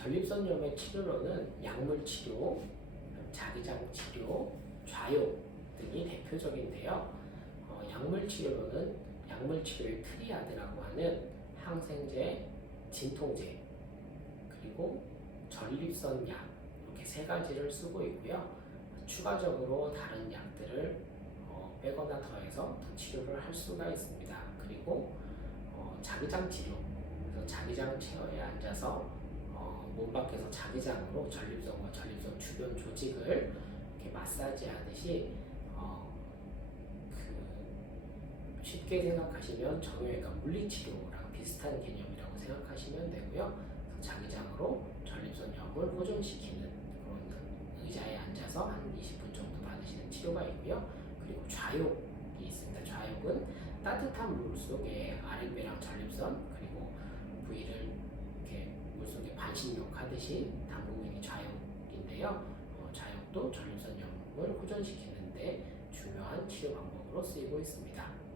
전립선염의 치료로는 약물 치료, 자기장 치료, 좌욕 등이 대표적인데요. 어, 약물 치료로는 약물 치료의 트리아드라고 하는 항생제, 진통제, 그리고 전립선 약 이렇게 세 가지를 쓰고 있고요. 추가적으로 다른 약들을 어, 빼거나 더해서 더 치료를 할 수가 있습니다. 그리고 어, 자기장 치료, 그래서 자기장 체어에 앉아서 어, 몸 밖에서 자기장으로 전립선과 전립선 주변 조직을 이렇게 마사지하듯이 어, 그 쉽게 생각하시면 정형외과 물리치료랑 비슷한 개념이라고 생각하시면 되고요. 자기장으로 전립선염을 호전시키는 그런 의자에 앉아서 한 20분 정도 받으시는 치료가 있고요. 그리고 좌욕이 있습니다. 좌욕은 따뜻한 물 속에 아랫배랑 전립선 그리고 부위를 이렇게 물 속에 반신욕 하듯이 담그는 게 좌욕인데요. 어, 좌욕도 전립선염을 호전시키는데 중요한 치료 방법으로 쓰이고 있습니다.